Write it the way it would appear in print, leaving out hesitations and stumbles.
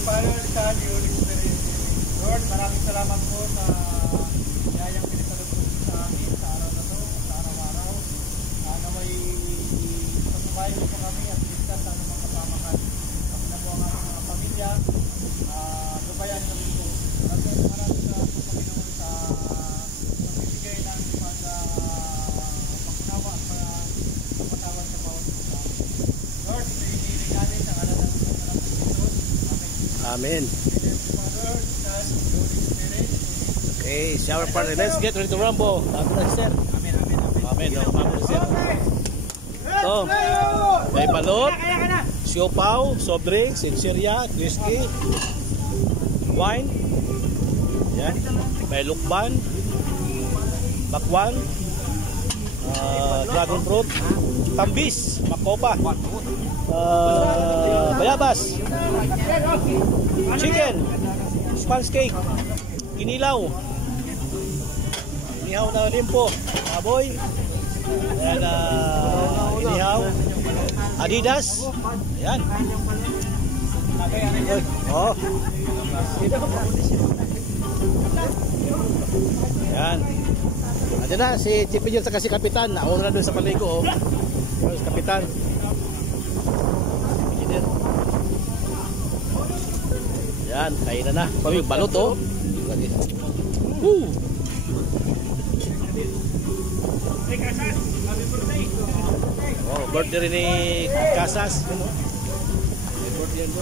followers sa Holy Spirit. Lord, maraming salamat po sa yayang pinisalot po sa amin sa araw na to, sa araw-araw. Na may patubayan po kami at ligtas sa anumang kapamakan. Kami na po ang aming mga pamilya. Lubayan kami po. Maraming salamat po Panginoon sa pagbibigay ng pagkunawa at pagpatawad sa bawat isa. Lord, ito hinihiling natin sa ngalan ng Jesus. Amen. Amen. Okay, shower party. Let's get ready to rumble. Amen, sir. Amen, amen, amen. Amen. Amen, sir. Ito, may balot, siopaw, soft drinks, sinserya, whiskey, wine. Yan. May lukban, bakwan, dragon fruit, tambis, makopa, bayabas, chicken, sponge cake, kinilaw, inihaw na limpo, baboy, ayan, inihaw, Adidas, ayan. Oh. Ayan. Ayan na si Chief Engineer sa kasi Kapitan. Ako na doon sa paligo. Oh. Si Kapitan. Engineer. Ayan, kain na na. Pag balot oh. Woo! Oh, birthday rin ni Casas. Birthday yan,